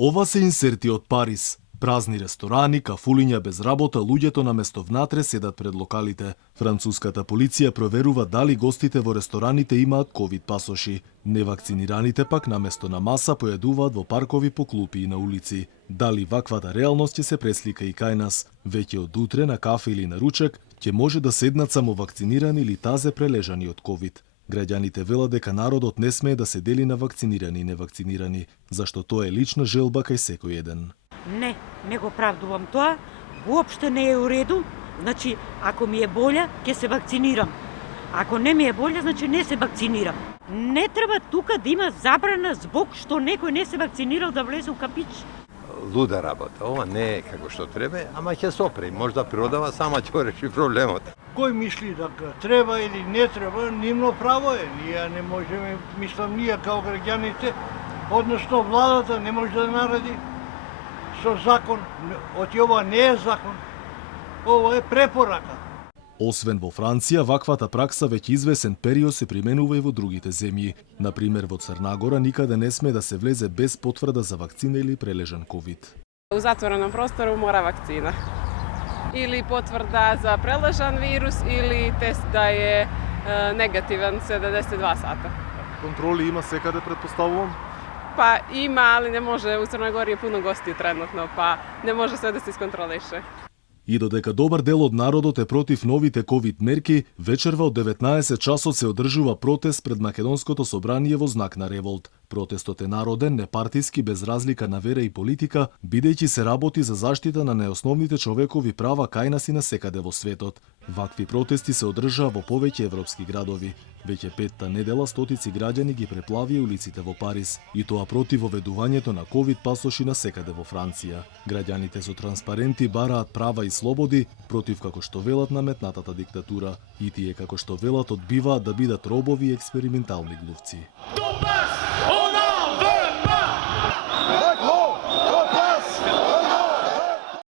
Ова се инсерти од Париз. Празни ресторани, кафулиња без работа, луѓето наместо внатре седат пред локалите. Француската полиција проверува дали гостите во рестораните имаат ковид пасоши. Невакцинираните пак наместо на маса поедуваат во паркови, по клупи и на улици. Дали ваквата реалност ќе се преслика и кај нас? Веќе од утре на кафе или на ручек ќе може да седнат само вакцинирани или тазе прележани од ковид. Граѓаните велат дека народот не смее да се дели на вакцинирани и невакцинирани, зашто тоа е лична желба кај секој еден. Не го правдувам тоа, воопште не е уреду. Значи, ако ми е болја, ќе се вакцинирам. Ако не ми е болја, значи не се вакцинирам. Не треба тука да има забрана због што некој не се вакцинирал да влезе у капич. Луда работа, ова не е како што треба, ама ќе се опре, можда природава сама ќе реши проблемот. Кој мисли дека треба или не треба, нивно право е. Ние не можеме, мислам, ние као граѓаните, односно владата не може да нареди со закон, оти ова не е закон, ова е препорака. Освен во Франција, ваквата пракса веќе извесен период се применува и во другите земји. Например, во Црна Гора никаде не сме да се влезе без потврда за вакцина или прележан ковид. У затвореном простору мора вакцина. Или потврда за прележан вирус или тест да е негативен 72 сата. Контроли има секаде, предпоставувам? Па има, али не може, у Црна Гора е пуно гости тренутно, па не може се да се исконтролише. И додека добар дел од народот е против новите ковид мерки, вечерва од 19 часот се одржува протест пред Македонското собрание во знак на револт. Протестот е народен, непартиски, без разлика на вера и политика, бидејќи се работи за заштита на неосновните човекови права кај нас и насекаде во светот. Вакви протести се одржаа во повеќе европски градови. Веќе петта недела стотици граѓани ги преплавија улиците во Париз, и тоа против воведувањето на ковид пасоши насекаде во Франција. Граѓаните со транспаренти бараат права и слободи против, како што велат, наметнатата диктатура, и тие, како што велат, одбиваат да бидат робови и експериментални глувци.